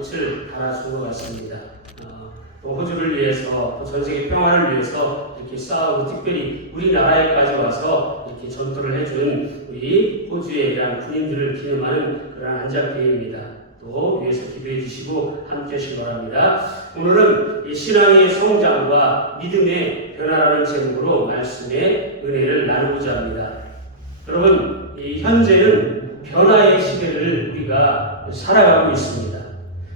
꽃을 달아준 것 같습니다. 또 호주를 위해서, 또 전 세계 평화를 위해서 이렇게 싸우고 특별히 우리나라에까지 와서 이렇게 전투를 해준 우리 호주에 대한 군인들을 기념하는 그런 한작대회입니다. 또 위에서 기도해 주시고 함께 하시기 바랍니다. 오늘은 이 신앙의 성장과 믿음의 변화라는 제목으로 말씀의 은혜를 나누고자 합니다. 여러분, 현재는 변화의 시대를 우리가 살아가고 있습니다.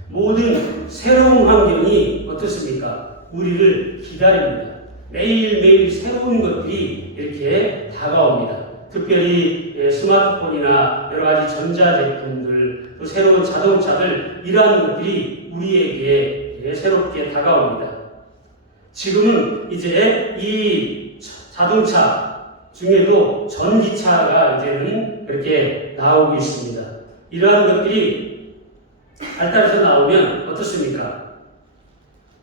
모든 새로운 환경이 어떻습니까? 우리를 기다립니다. 매일매일 새로운 것들이 이렇게 다가옵니다. 특별히 스마트폰이나 여러 가지 전자제품들, 또 새로운 자동차들, 이러한 것들이 우리에게 새롭게 다가옵니다. 지금은 이제 이 자동차 중에도 전기차가 이제는 그렇게 나오고 있습니다. 이러한 것들이 발달해서 나오면 어떻습니까?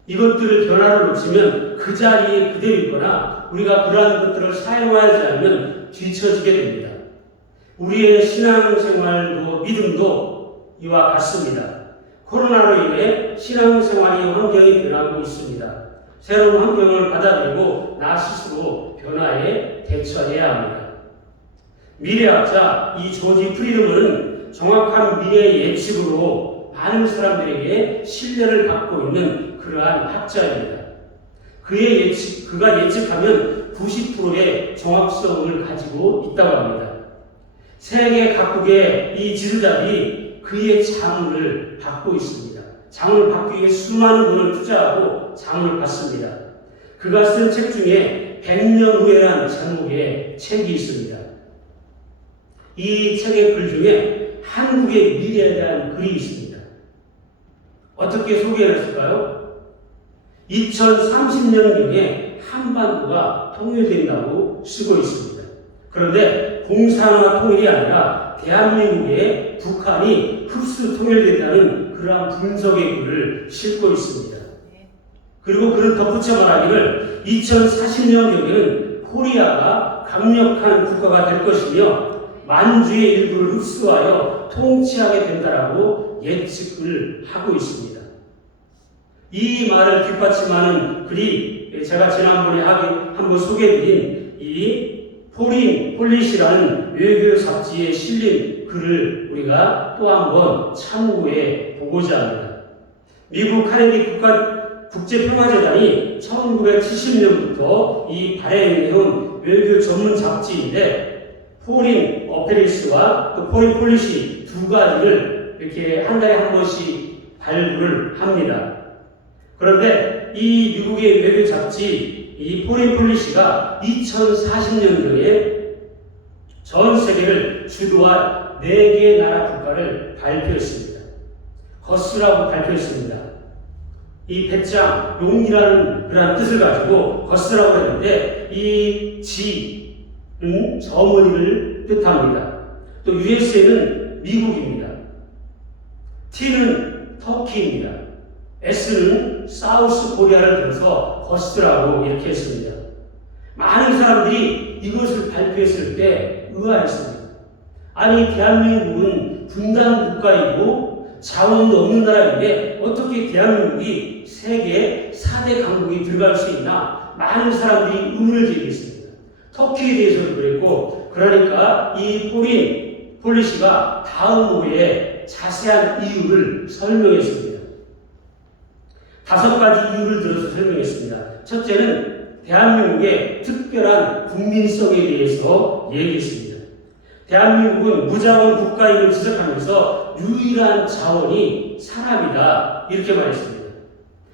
이것들을 변화를 놓치면 그 자리에 그대로 있거나 우리가 그러한 것들을 사용하지 않으면 뒤처지게 됩니다. 우리의 신앙생활도 믿음도 이와 같습니다. 코로나로 인해 신앙생활의 환경이 변하고 있습니다. 새로운 환경을 받아들이고 나 스스로 변화에 대처해야 합니다. 미래학자 이 조지 프리드먼은 정확한 미래 예측으로 많은 사람들에게 신뢰를 받고 있는 그러한 학자입니다. 그가 예측하면 90%의 정확성을 가지고 있다고 합니다. 세계 각국의 이 지도자들이 그의 자문을 받고 있습니다. 자문을 받기 위해 수많은 돈을 투자하고 자문을 받습니다. 그가 쓴 책 중에 100년 후에라는 제목의 책이 있습니다. 이 책의 글 중에 한국의 미래에 대한 글이 있습니다. 어떻게 소개했을까요? 2030년경에 한반도가 통일된다고 쓰고 있습니다. 그런데 공산화 통일이 아니라 대한민국의 북한이 흡수 통일된다는 그러한 분석의 글을 싣고 있습니다. 그리고 그는 덧붙여 말하기를 2040년경에는 코리아가 강력한 국가가 될 것이며 만주의 일부를 흡수하여 통치하게 된다라고 예측을 하고 있습니다. 이 말을 뒷받침하는 글이 제가 지난번에 한번 소개해드린 이 포린 폴리시라는 외교 잡지에 실린 글을 우리가 또 한번 참고해 보고자 합니다. 미국 카네기 국제평화재단이 1970년부터 이 발행해온 외교 전문 잡지인데 포린 어페리스와 또 포린 폴리시 두 가지를 이렇게 한 달에 한 번씩 발굴을 합니다. 그런데 이 미국의 외교 잡지 이 포린 폴리시가 2040년도에 전 세계를 주도할 4개 나라 국가를 발표했습니다. 거스라고 발표했습니다. 이 배짱, 용이라는 그런 뜻을 가지고 거스라고 했는데 이 G는 저머니를 뜻합니다. 또 USA는 미국입니다. T는 터키입니다. S는 사우스 코리아를 들어서 거스라고 이렇게 했습니다. 많은 사람들이 이것을 발표했을 때 의아했습니다. 아니 대한민국은 분단 국가이고 자원도 없는 나라인데 어떻게 대한민국이 세계 4대 강국이 들어갈 수 있나? 많은 사람들이 의문을 제기했습니다. 터키에 대해서도 그랬고 그러니까 이 포린 폴리시가 다음 호에 자세한 이유를 설명했습니다. 5가지 이유를 들어서 설명했습니다. 첫째는 대한민국의 특별한 국민성에 대해서 얘기했습니다. 대한민국은 무자원 국가임을 지적하면서 유일한 자원이 사람이다 이렇게 말했습니다.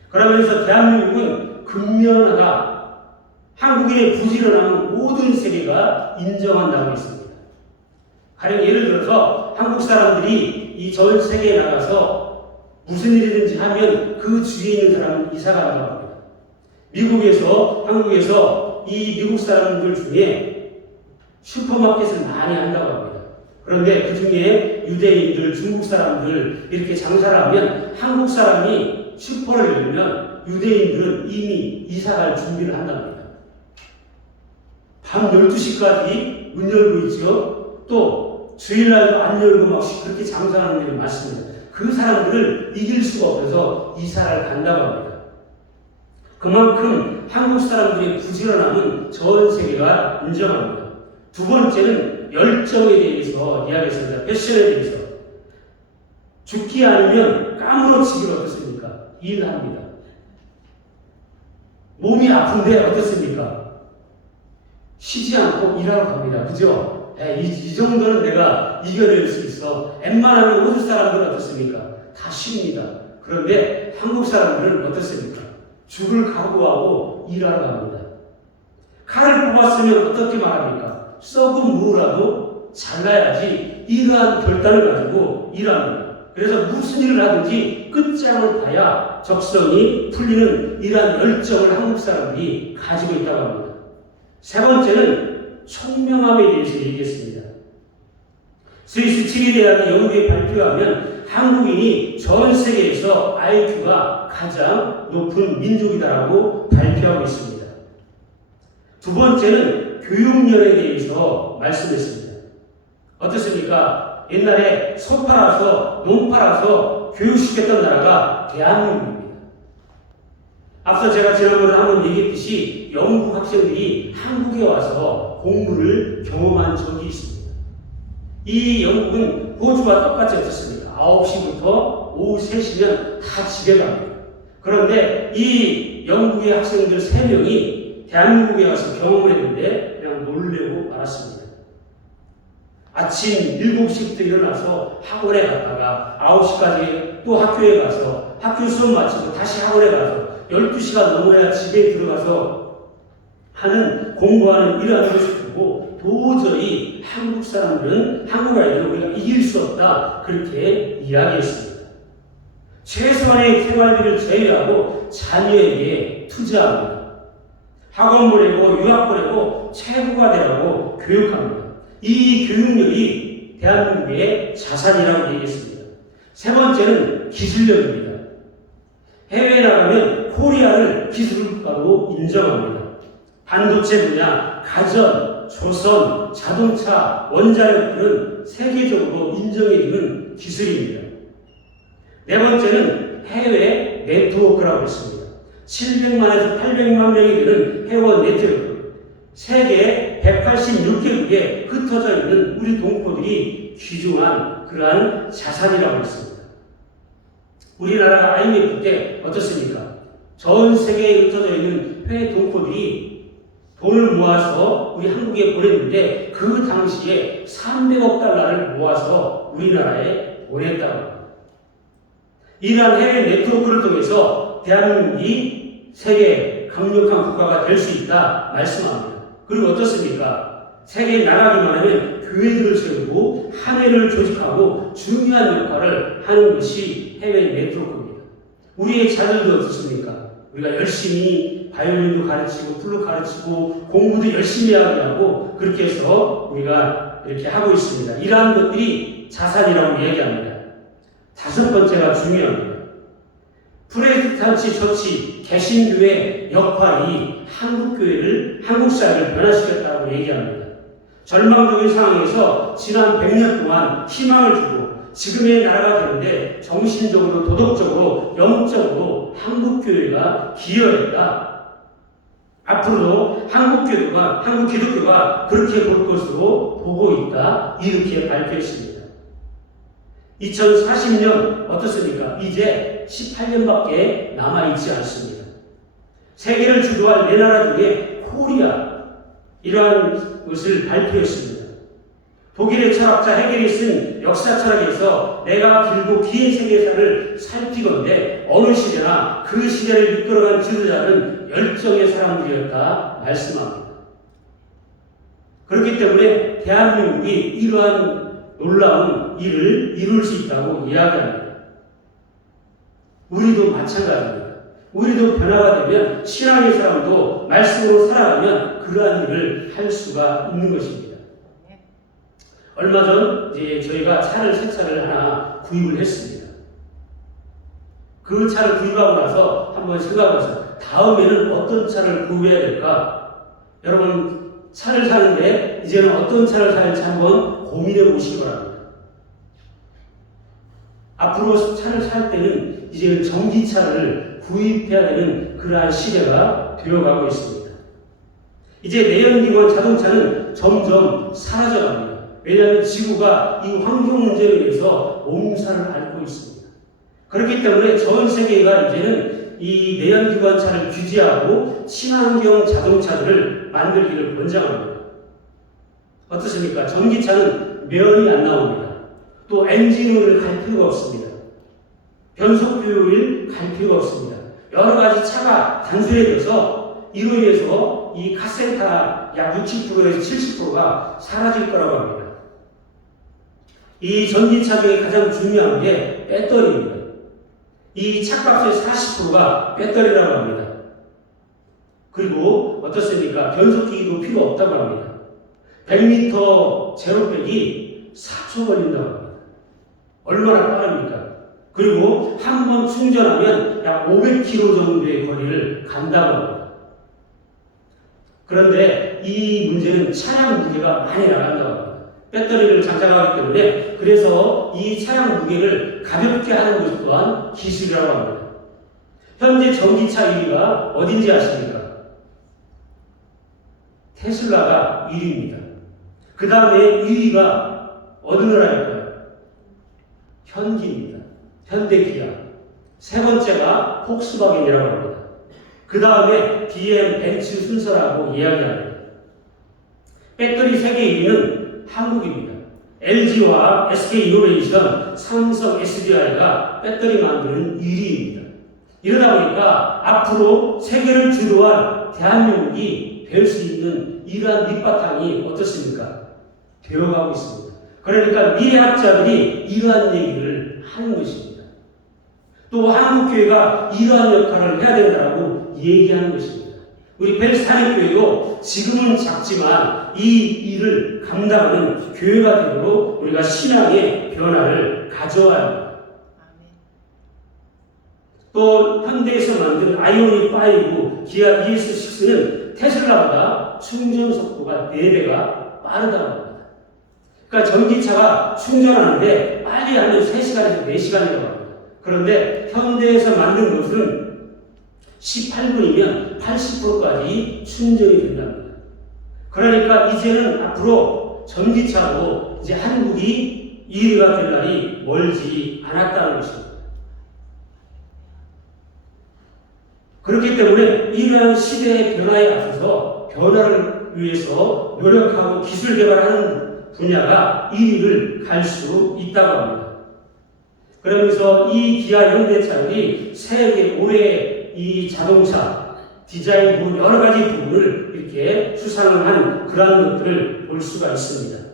그러면서 대한민국은 근면하다, 한국인의 부지런함은 모든 세계가 인정한다고 했습니다. 가령 예를 들어서 한국 사람들이 이 전 세계에 나가서 무슨 일이든지 하면 그 주위에 있는 사람은 이사가 간다고 합니다. 미국에서, 한국에서 이 미국 사람들 중에 슈퍼마켓을 많이 한다고 합니다. 그런데 그 중에 유대인들, 중국 사람들 이렇게 장사를 하면 한국 사람이 슈퍼를 열면 유대인들은 이미 이사갈 준비를 한답니다. 밤 12시까지 문 열고 있죠. 또 주일날도 안 열고 막 그렇게 장사하는 일이 많습니다. 그 사람들을 이길 수가 없어서 이사를 간다고 합니다. 그만큼 한국 사람들의 부지런함은 전 세계가 인정합니다. 두 번째는 열정에 대해서 이야기했습니다. 패션에 대해서. 죽기 아니면 까무러치기를 어떻습니까? 일합니다. 몸이 아픈데 어떻습니까? 쉬지 않고 일하러 갑니다. 그죠? 이 정도는 내가 이겨낼 수 있어. 웬만하면 호주 사람들은 어떻습니까? 다 쉽니다. 그런데 한국 사람들은 어떻습니까? 죽을 각오하고 일하러 갑니다. 칼을 뽑았으면 어떻게 말합니까? 썩은 무라도 잘라야지 이러한 결단을 가지고 일합니다. 그래서 무슨 일을 하든지 끝장을 봐야 적성이 풀리는 이러한 열정을 한국 사람들이 가지고 있다고 합니다. 세 번째는 총명함에 대해서 얘기했습니다. 스위스 치리대학이 연구에 발표하면 한국인이 전 세계에서 IQ가 가장 높은 민족이다라고 발표하고 있습니다. 두 번째는 교육열에 대해서 말씀했습니다. 어떻습니까? 옛날에 소 팔아서 농 팔아서 교육시켰던 나라가 대한민국입니다. 앞서 제가 지난번에 한번 얘기했듯이 영국 학생들이 한국에 와서 공부를 경험한 적이 있습니다. 이 영국은 호주와 똑같이 어떻습니까? 9시부터 오후 3시면 다 집에 갑니다. 그런데 이 영국의 학생들 3명이 대한민국에 와서 경험을 했는데 그냥 놀래고 말았습니다. 아침 7시부터 일어나서 학원에 갔다가 9시까지 또 학교에 가서 학교 수업 마치고 다시 학원에 가서 12시가 넘어야 집에 들어가서 하는 공부하는 이러한 것을 보고 도저히 한국 사람들은 한국 아이들을 우리가 이길 수 없다 그렇게 이야기했습니다. 최소한의 생활비를 제외하고 자녀에게 투자합니다. 학원 보내고 유학 보내고 최고가 되라고 교육합니다. 이 교육력이 대한민국의 자산이라고 얘기했습니다. 세 번째는 기술력입니다. 해외에 나가면 코리아를 기술국가로 인정합니다. 반도체 분야, 가전, 조선, 자동차, 원자력들은 세계적으로 인정해주는 기술입니다. 네 번째는 해외 네트워크라고 했습니다. 700만에서 800만 명이 되는 회원 네트워크. 세계 186개국에 흩어져 있는 우리 동포들이 귀중한 그러한 자산이라고 했습니다. 우리나라가 IMF 때 어떻습니까? 전 세계에 흩어져 있는 해외 동포들이 돈을 모아서 우리 한국에 보냈는데 그 당시에 300억 달러를 모아서 우리나라에 보냈다고 합니다. 이러한 해외 네트워크를 통해서 대한민국이 세계 강력한 국가가 될 수 있다 말씀합니다. 그리고 어떻습니까? 세계에 나가기만 하면 교회들을 세우고 한해를 조직하고 중요한 역할을 하는 것이 해외 네트워크입니다. 우리의 자녀도 어떻습니까? 우리가 열심히 바이올린도 가르치고 플룻 가르치고 공부도 열심히 하고 그렇게 해서 우리가 이렇게 하고 있습니다. 이러한 것들이 자산이라고 얘기합니다. 다섯 번째가 중요합니다. 프로테스탄트 처치 개신교의 역할이 한국교회를 한국 사회를 변화시켰다고 얘기합니다. 절망적인 상황에서 지난 100년 동안 희망을 주고 지금의 나라가 되는데 정신적으로 도덕적으로 영적으로 한국교회가 기여했다. 앞으로도 한국 기독교가 그렇게 볼 것으로 보고 있다. 이렇게 발표했습니다. 2040년 어떻습니까? 이제 18년밖에 남아있지 않습니다. 세계를 주도할 네 나라 중에 코리아 이러한 것을 발표했습니다. 독일의 철학자 헤겔이 쓴 역사 철학에서 내가 길고 긴 세계사를 살피건대 어느 시대나 그 시대를 이끌어간 지도자는 열정의 사람들이었다 말씀합니다. 그렇기 때문에 대한민국이 이러한 놀라운 일을 이룰 수 있다고 이야기합니다. 우리도 마찬가지입니다. 우리도 변화가 되면 신앙의 사람도 말씀으로 살아가면 그러한 일을 할 수가 있는 것입니다. 얼마 전 저희가 새 차를 하나 구입을 했습니다. 그 차를 구입하고 나서 한번 생각해서 다음에는 어떤 차를 구입해야 될까? 여러분 차를 사는데 이제는 어떤 차를 살지 한번 고민해 보시기 바랍니다. 앞으로 차를 살 때는 이제 전기차를 구입해야 되는 그러한 시대가 되어가고 있습니다. 이제 내연기관 자동차는 점점 사라져갑니다. 왜냐하면 지구가 이 환경 문제로 인해서 몸살을 앓고 있습니다. 그렇기 때문에 전 세계가 이제는 이 내연기관차를 규제하고 친환경 자동차들을 만들기를 권장합니다. 어떻습니까? 전기차는 면이 안 나옵니다. 또 엔진오일 갈 필요가 없습니다. 변속기오일 갈 필요가 없습니다. 여러 가지 차가 단순해져서 이로 인해서 이 카센터 약 60%에서 70%가 사라질 거라고 합니다. 이 전기차 중에 가장 중요한 게 배터리입니다. 이 차값의 40%가 배터리라고 합니다. 그리고 어떻습니까? 변속기도 필요 없다고 합니다. 100m 제로백이 4초 걸린다고 합니다. 얼마나 빠릅니까? 그리고 한 번 충전하면 약 500km 정도의 거리를 간다고 합니다. 그런데 이 문제는 차량 무게가 많이 나간다고 합니다. 배터리를 장착하기 때문에 그래서 이 차량 무게를 가볍게 하는 것 또한 기술이라고 합니다. 현재 전기차 1위가 어딘지 아십니까? 테슬라가 1위입니다. 그 다음에 2위가 어느 나라일까요? 현기입니다. 현대 기아. 세 번째가 폭스바겐이라고 합니다. 그 다음에 BM, 벤츠 순서라고 이야기합니다. 배터리 세계 1위는 한국입니다. LG와 SK이노베이션, 삼성, SDI가 배터리 만드는 1위입니다. 이러다 보니까 앞으로 세계를 주도할 대한민국이 될 수 있는 이러한 밑바탕이 어떻습니까? 되어가고 있습니다. 그러니까 미래학자들이 이러한 얘기를 하는 것입니다. 또 한국교회가 이러한 역할을 해야 된다고 얘기하는 것입니다. 우리 벨스타인교회도 지금은 작지만 이 일을 감당하는 교회가 되도록 우리가 신앙의 변화를 가져와야 합니다. 또 현대에서 만든 아이오닉 5, 기아 ES6는 테슬라보다 충전 속도가 4배가 빠르다고 합니다. 그러니까 전기차가 충전하는데 빨리 하면 3시간에서 4시간이라고 합니다. 그런데 현대에서 만든 것은 18분이면 80%까지 충전이 된답니다. 그러니까 이제는 앞으로 전기차로 이제 한국이 1위가 될 날이 멀지 않았다는 것입니다. 그렇기 때문에 이러한 시대의 변화에 앞서서 변화를 위해서 노력하고 기술 개발하는 분야가 1위를 갈 수 있다고 합니다. 그러면서 이 기아 현대차들이 세계 올해 이 자동차 디자인 부분 여러 가지 부분을 이렇게 수상을 한 그러한 것들을 볼 수가 있습니다.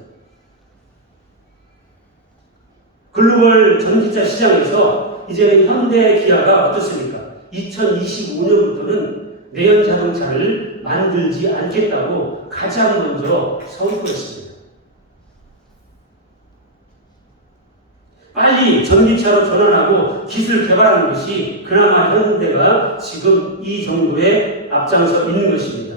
글로벌 전기차 시장에서 이제는 현대 기아가 어떻습니까? 2025년부터는 내연 자동차를 만들지 않겠다고 가장 먼저 선포했습니다. 빨리 전기차로 전환하고 기술 개발하는 것이 그나마 현대가 지금 이 정도에 앞장서 있는 것입니다.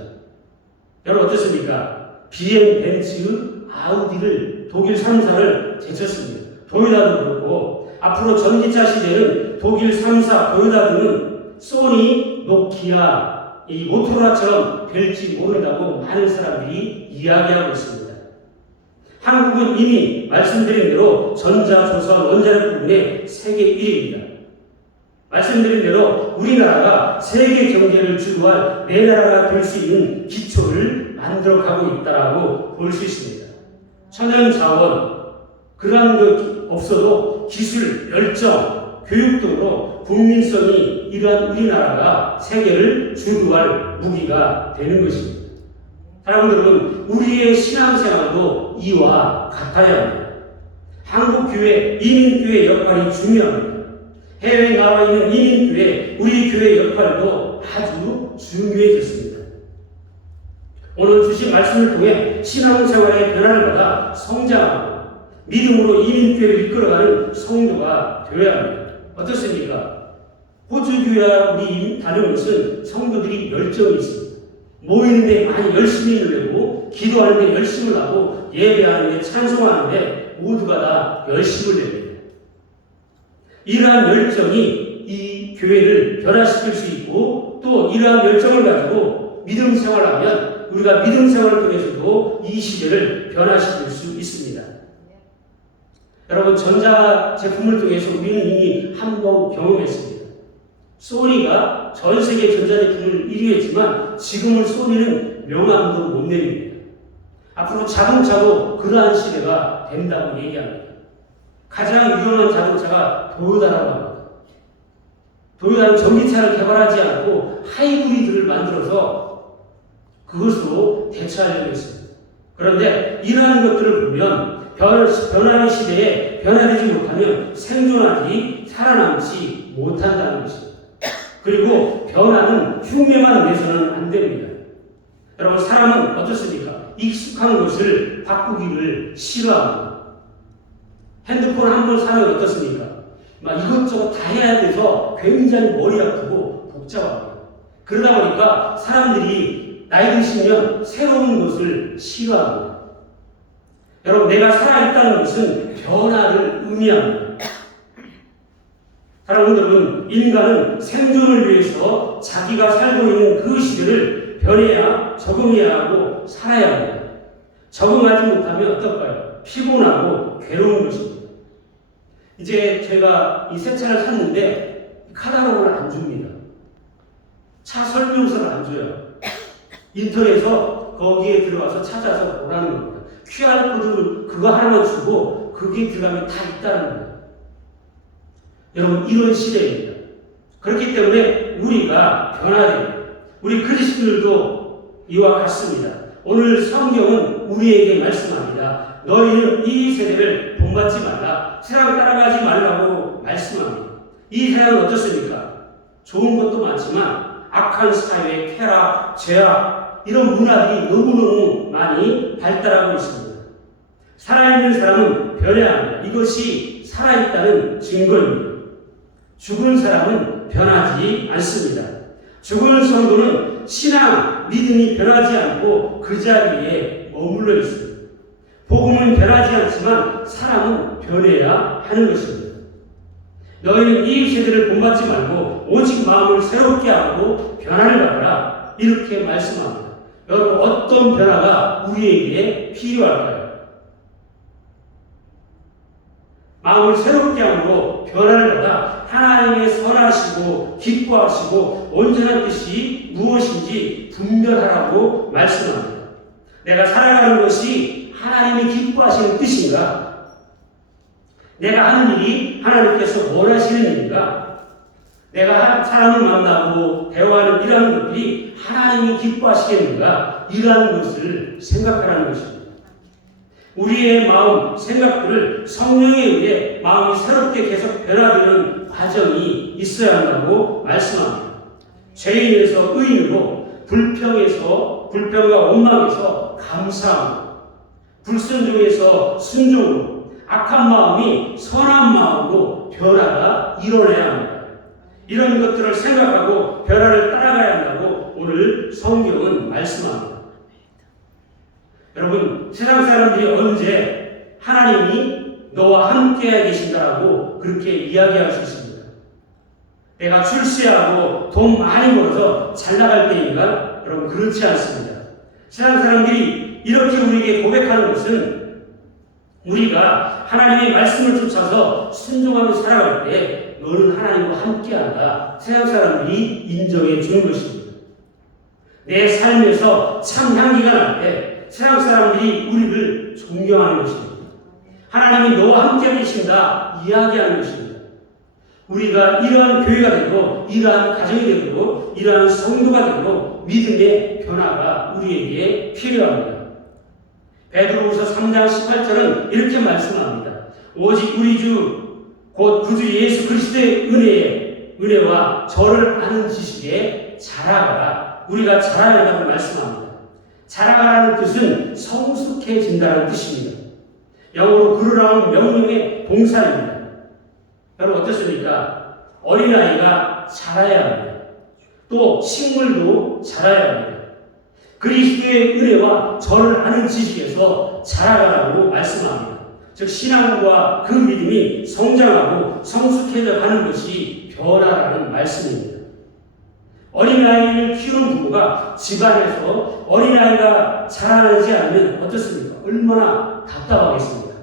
여러분 어떻습니까? BM, 벤츠, 아우디를 독일 3사를 제쳤습니다. 도요타도 그렇고 앞으로 전기차 시대는 독일 3사, 도요타 등은 소니, 노키아, 이 모토로라처럼 될지 모른다고 많은 사람들이 이야기하고 있습니다. 한국은 이미 말씀드린 대로 전자, 조선, 원자력 부분에 세계 1위입니다. 말씀드린 대로 우리나라가 세계 경제를 주도할 내 나라가 될 수 있는 기초를 만들어가고 있다고 볼 수 있습니다. 천연 자원, 그러한 것 없어도 기술, 열정, 교육 등으로 국민성이 이러한 우리나라가 세계를 주도할 무기가 되는 것입니다. 여러분들은 우리의 신앙생활도 이와 같아야 합니다. 한국교회, 이민교회 역할이 중요합니다. 해외에 나와 있는 이민교회, 우리 교회 역할도 아주 중요해졌습니다. 오늘 주신 말씀을 통해 신앙생활의 변화를 받아 성장하고 믿음으로 이민교회를 이끌어가는 성도가 되어야 합니다. 어떻습니까? 호주교회와 우리 다른 것은 성도들이 열정이 있습니다. 모이는데 많이 열심히 일하고 기도하는데 열심을 하고 예배하는데 찬송하는데 모두가 다 열심을 냅니다. 이러한 열정이 이 교회를 변화시킬 수 있고 또 이러한 열정을 가지고 믿음 생활하면 우리가 믿음 생활을 통해서도 이 시대를 변화시킬 수 있습니다. 여러분 전자 제품을 통해서 우리는 이미 한 번 경험했습니다. 소니가 전 세계 전자제품을 1위 했지만 지금은 소니는 명함도 못 내립니다. 앞으로 자동차도 그러한 시대가 된다고 얘기합니다. 가장 유용한 자동차가 도요타라고 합니다. 도요타는 전기차를 개발하지 않고 하이브리드를 만들어서 그것으로 대처하려고 했습니다. 그런데 이러한 것들을 보면 변화의 시대에 변화되지 못하면 생존하지 살아남지 못한다는 것입니다. 그리고 변화는 흉내만 내서는 안 됩니다. 여러분 사람은 어떻습니까? 익숙한 것을 바꾸기를 싫어합니다. 핸드폰 한 번 사면 어떻습니까? 막 이것저것 다 해야 돼서 굉장히 머리 아프고 복잡합니다. 그러다 보니까 사람들이 나이 드시면 새로운 것을 싫어합니다. 여러분 내가 살아있다는 것은 변화를 의미합니다. 사랑하는 여러분, 인간은 생존을 위해서 자기가 살고 있는 그 시대를 변해야 적응해야 하고 살아야 합니다. 적응하지 못하면 어떨까요? 피곤하고 괴로운 것입니다. 이제 제가 이 새 차를 샀는데 카탈로그를 안 줍니다. 차 설명서를 안 줘요. 인터넷에서 거기에 들어가서 찾아서 보라는 겁니다. QR코드 그거 하나만 주고 거기에 들어가면 다 있다는 겁니다. 여러분 이런 시대입니다. 그렇기 때문에 우리가 변화됩니다. 우리 그리스도들도 이와 같습니다. 오늘 성경은 우리에게 말씀합니다. 너희는 이 세대를 본받지 말라. 세상 따라가지 말라고 말씀합니다. 이 세상은 어떻습니까? 좋은 것도 많지만 악한 사회, 쾌락, 죄악 이런 문화들이 너무너무 많이 발달하고 있습니다. 살아있는 사람은 변해야 합니다. 이것이 살아있다는 증거입니다. 죽은 사람은 변하지 않습니다. 죽은 성도는 신앙, 믿음이 변하지 않고 그 자리에 머물러 있습니다. 복음은 변하지 않지만 사람은 변해야 하는 것입니다. 너희는 이 세대를 본받지 말고 오직 마음을 새롭게 하고 변화를 받아라. 이렇게 말씀합니다. 여러분 어떤 변화가 우리에게 필요할까요? 마음을 새롭게 함으로 변화를 받아 하나님의 선하시고 기뻐하시고 온전한 뜻이 무엇인지 분별하라고 말씀합니다. 내가 살아가는 것이 하나님이 기뻐하시는 뜻인가? 내가 하는 일이 하나님께서 원하시는 일인가? 내가 사람을 만나고 대화하는 이러한 것들이 하나님이 기뻐하시겠는가? 이러한 것을 생각하라는 것입니다. 우리의 마음, 생각들을 성령에 의해 마음이 새롭게 계속 변화되는 과정이 있어야 한다고 말씀합니다. 죄인에서 의인으로, 불평과 원망에서 감사함으로, 불순종에서 순종으로, 악한 마음이 선한 마음으로 변화가 일어나야 합니다. 이런 것들을 생각하고 변화를 따라가야 한다고 오늘 성경은 말씀합니다. 여러분, 세상 사람들이 언제 하나님이 너와 함께 계신다라고 그렇게 이야기할 수 있습니다. 내가 출세하고 돈 많이 벌어서 잘 나갈 때인가? 여러분, 그렇지 않습니다. 세상 사람들이 이렇게 우리에게 고백하는 것은 우리가 하나님의 말씀을 쫓아서 순종하며 살아갈 때 너는 하나님과 함께한다. 세상 사람들이 인정해 주는 것입니다. 내 삶에서 참 향기가 날 때 세상 사람들이 우리를 존경하는 것입니다. 하나님이 너와 함께 계신다 이야기하는 것입니다. 우리가 이러한 교회가 되고 이러한 가정이 되고 이러한 성도가 되고 믿음의 변화가 우리에게 필요합니다. 베드로후서 3장 18절은 이렇게 말씀합니다. 오직 우리 주 곧 구주 예수 그리스도의 은혜와 저를 아는 지식에 자라가라. 우리가 자라야 한다고 말씀합니다. 자라가라는 뜻은 성숙해진다는 뜻입니다. 영어로 그러라는 명령의 동사입니다. 여러분 어떻습니까? 어린아이가 자라야 합니다. 또 식물도 자라야 합니다. 그리스도의 은혜와 저를 아는 지식에서 자라가라고 말씀합니다. 즉 신앙과 그 믿음이 성장하고 성숙해져 가는 것이 변화라는 말씀입니다. 어린아이를 키우는 부모가 집안에서 어린아이가 자라나지 않으면 어떻습니까? 얼마나 답답하겠습니까?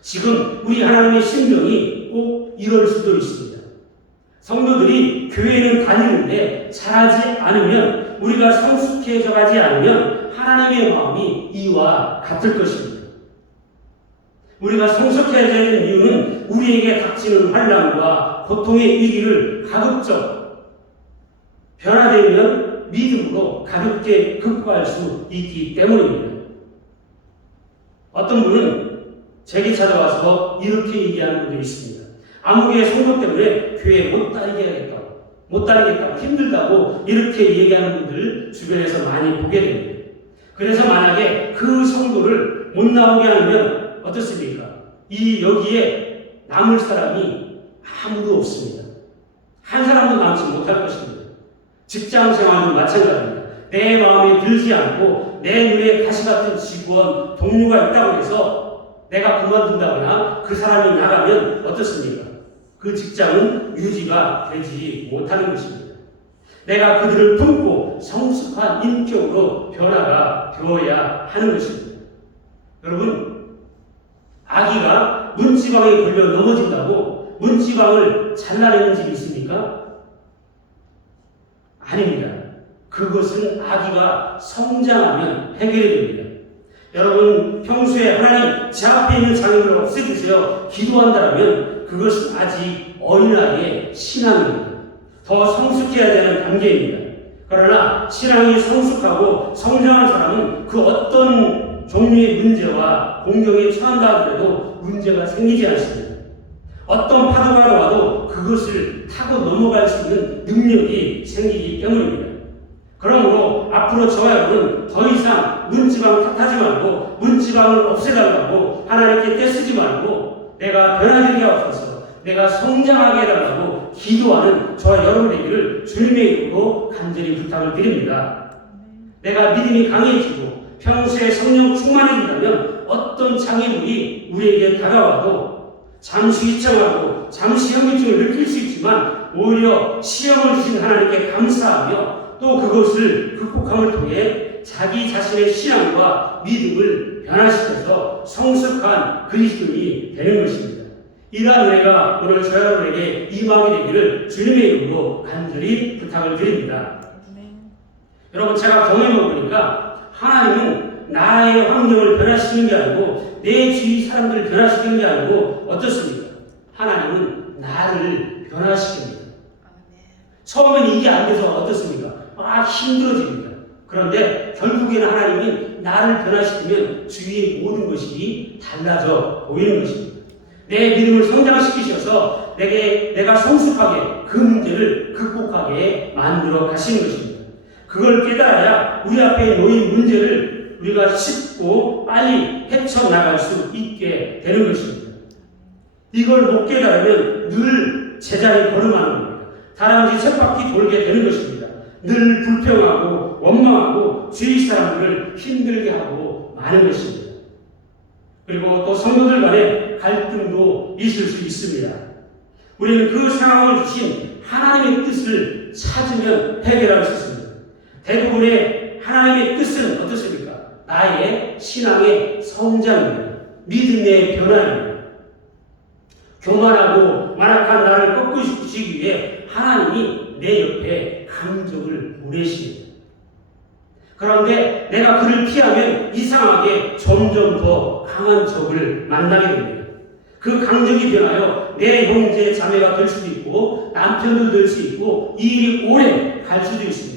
지금 우리 하나님의 심정이 꼭 이럴 수도 있습니다. 성도들이 교회는 다니는데 자라지 않으면, 우리가 성숙해져 가지 않으면 하나님의 마음이 이와 같을 것입니다. 우리가 성숙해야 되는 이유는 우리에게 닥치는 환난과 고통의 위기를 가급적 변화되면 믿음으로 가볍게 극복할 수 있기 때문입니다. 어떤 분은 제게 찾아와서 이렇게 얘기하는 분들이 있습니다. 아무개 성도 때문에 교회 못 다니겠다고 힘들다고 이렇게 얘기하는 분들 주변에서 많이 보게 됩니다. 그래서 만약에 그 성도를 못 나오게 하면 어떻습니까? 여기에 남을 사람이 아무도 없습니다. 한 사람도 남지 못할 것입니다. 직장 생활도 마찬가지입니다. 내 마음에 들지 않고 내 눈에 가시 같은 직원, 동료가 있다고 해서 내가 그만둔다거나 그 사람이 나가면 어떻습니까? 그 직장은 유지가 되지 못하는 것입니다. 내가 그들을 품고 성숙한 인격으로 변화가 되어야 하는 것입니다. 여러분, 아기가 문지방에 걸려 넘어진다고 문지방을 잘라내는 집이 있습니까? 아닙니다. 그것은 아기가 성장하면 해결이 됩니다. 여러분, 평소에 하나님 제 앞에 있는 장애물을 없애주세요 기도한다면 그것은 아직 어린아이의 신앙입니다. 더 성숙해야 되는 단계입니다. 그러나 신앙이 성숙하고 성장한 사람은 그 어떤 종류의 문제와 공경에 처한다 하더라도 문제가 생기지 않습니다. 어떤 파도가 와도 그것을 타고 넘어갈 수 있는 능력이 생기기 때문입니다. 그러므로 앞으로 저와 여러분은 더 이상 문지방 탓하지 말고 문지방을 없애달라고 하나님께 떼쓰지 말고 내가 변화되게 하옵소서, 내가 성장하게 해달라고 기도하는 저와 여러분 되기를 주님의 이름으로 간절히 부탁을 드립니다. 내가 믿음이 강해지고 평소에 성령 충만해진다면 어떤 장애물이 우리에게 다가와도 잠시 위청하고 잠시 현미증을 느낄 수 있지만 오히려 시험을 주신 하나님께 감사하며 또 그것을 극복함을 통해 자기 자신의 신앙과 믿음을 변화시켜서 성숙한 그리스도인이 되는 것입니다. 이러한 은혜가 오늘 저 여러분에게 임하게 되기를 주님의 이름으로 간절히 부탁을 드립니다. 여러분, 제가 경험해 보니까 하나님은 나의 환경을 변화시키는 게 아니고 내 주위 사람들을 변화시키는 게 아니고 어떻습니까? 하나님은 나를 변화시킵니다. 처음엔 이게 안 돼서 어떻습니까? 막 힘들어집니다. 그런데 결국에는 하나님이 나를 변화시키면 주위의 모든 것이 달라져 보이는 것입니다. 내 믿음을 성장시키셔서 내가 성숙하게 그 문제를 극복하게 만들어 가시는 것입니다. 그걸 깨달아야 우리 앞에 놓인 문제를 우리가 쉽고 빨리 헤쳐나갈 수 있게 되는 것입니다. 이걸 못 깨달으면 늘 제자리 걸음하는 겁니다. 다람쥐 쳇바퀴 돌게 되는 것입니다. 늘 불평하고 원망하고 주위 사람들을 힘들게 하고 마는 것입니다. 그리고 또 성도들 간에 갈등도 있을 수 있습니다. 우리는 그 상황을 주신 하나님의 뜻을 찾으면 해결할 수 있습니다. 대부분의 하나님의 뜻은 어떻습니까? 나의 신앙의 성장입니다. 믿음의 변화입니다. 교만하고 만악한 나를 꺾으시기 위해 하나님이 내 옆에 강적을 보내십니다. 그런데 내가 그를 피하면 이상하게 점점 더 강한 적을 만나게 됩니다. 그 강적이 변하여 내 형제 자매가 될 수도 있고 남편도 될 수 있고 이 일이 오래 갈 수도 있습니다.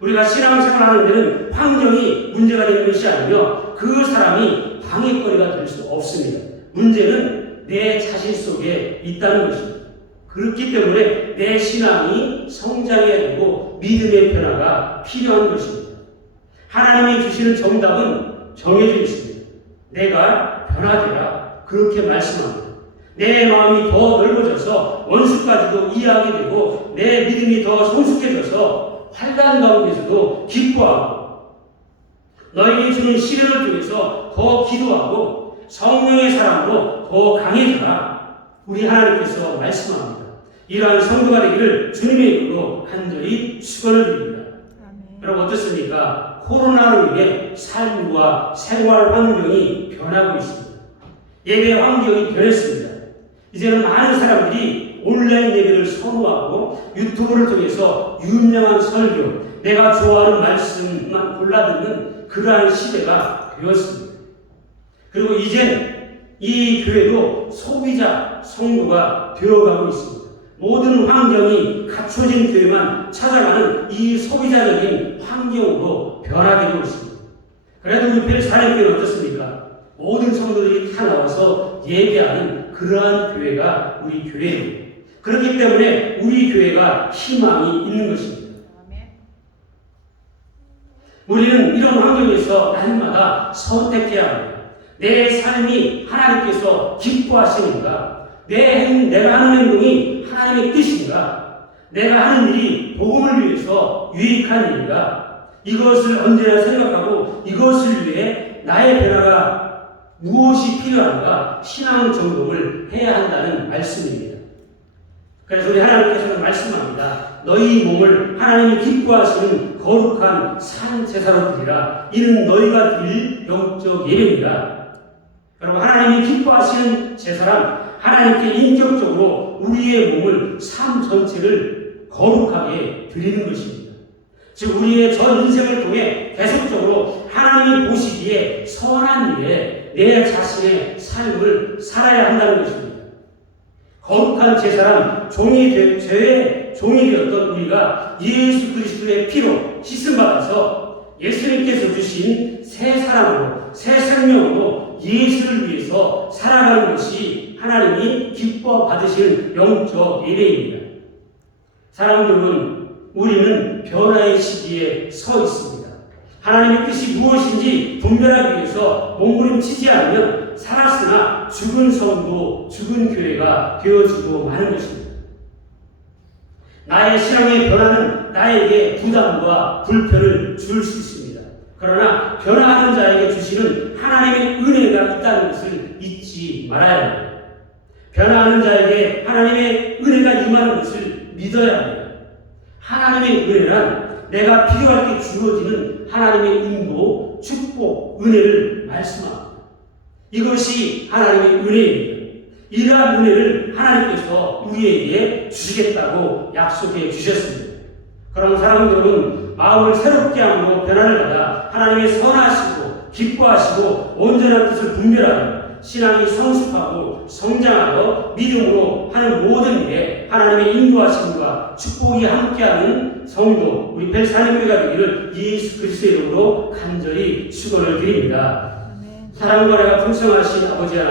우리가 신앙생활하는 데는 환경이 문제가 되는 것이 아니며 그 사람이 방해거리가 될 수 없습니다. 문제는 내 자신 속에 있다는 것입니다. 그렇기 때문에 내 신앙이 성장해야 되고 믿음의 변화가 필요한 것입니다. 하나님이 주시는 정답은 정해져 있습니다. 내가 변화되라 그렇게 말씀합니다. 내 마음이 더 넓어져서 원수까지도 이해하게 되고 내 믿음이 더 성숙해져서 환난 가운데서도 기뻐하고 너에게 주는 시련을 통해서 더 기도하고 성령의 사랑으로 더 강해져라. 우리 하나님께서 말씀합니다. 이러한 성도가 되기를 주님의 이름으로 간절히 축원을 드립니다. 여러분 어떻습니까? 코로나로 인해 삶과 생활 환경이 변하고 있습니다. 예배 환경이 변했습니다. 이제는 많은 사람들이 온라인 예배를 선호하고 유튜브를 통해서 유명한 설교, 내가 좋아하는 말씀만 골라 듣는 그러한 시대가 되었습니다. 그리고 이젠 이 교회도 소비자 성도가 되어가고 있습니다. 모든 환경이 갖춰진 교회만 찾아가는 이 소비자적인 환경으로 변화되고 있습니다. 그래도 우리 벨사람교회는 어떻습니까? 모든 성도들이 다 나와서 예배하는 그러한 교회가 우리 교회입니다. 그렇기 때문에 우리 교회가 희망이 있는 것입니다. 우리는 이런 환경에서 날마다 선택해야 합니다. 내 삶이 하나님께서 기뻐하시는가? 내가 하는 행동이 하나님의 뜻인가? 내가 하는 일이 복음을 위해서 유익한 일인가? 이것을 언제나 생각하고 이것을 위해 나의 변화가 무엇이 필요한가? 신앙 점검을 해야 한다는 말씀입니다. 그래서 우리 하나님께서는 말씀합니다. 너희 몸을 하나님이 기뻐하시는 거룩한 산 제사로 드리라. 이는 너희가 드릴 영적 예배니라. 여러분 하나님이 기뻐하시는 제사란 하나님께 인격적으로 우리의 몸을 삶 전체를 거룩하게 드리는 것입니다. 즉 우리의 전 인생을 통해 계속적으로 하나님이 보시기에 선한 일에 내 자신의 삶을 살아야 한다는 것입니다. 거룩한 제사란 죄의 종이 되었던 우리가 예수 그리스도의 피로 씻음받아서 예수님께서 주신 새 사람으로 새 생명으로 예수를 위해서 살아가는 것이 하나님이 기뻐 받으시는 영적 예배입니다. 사랑하는 여러분, 우리는 변화의 시기에 서 있습니다. 하나님의 뜻이 무엇인지 분별하기 위해서 몸부림치지 않으면 살았으나 죽은 성도, 죽은 교회가 되어지고 마는 것입니다. 나의 신앙의 변화는 나에게 부담과 불편을 줄 수 있습니다. 그러나 변화하는 자에게 주시는 하나님의 은혜가 있다는 것을 잊지 말아야 합니다. 변화하는 자에게 하나님의 은혜가 임하는 것을 믿어야 합니다. 하나님의 은혜란 내가 필요할 때 주어지는 하나님의 인도, 축복, 은혜를 말씀합니다. 이것이 하나님의 은혜입니다. 이러한 은혜를 하나님께서 우리에게 주시겠다고 약속해 주셨습니다. 그럼 사랑하는 여러분, 마음을 새롭게 함으로 변화를 받아 하나님의 선하시고 기뻐하시고 온전한 뜻을 분별하며 신앙이 성숙하고 성장하고 믿음으로 하는 모든 일에 하나님의 인도하심과 축복이 함께하는 성도, 우리 벨사님교회가 되기를 예수 그리스도의 이름으로 간절히 축원을 드립니다. 사랑과 내가 풍성하신 아버지 하나님,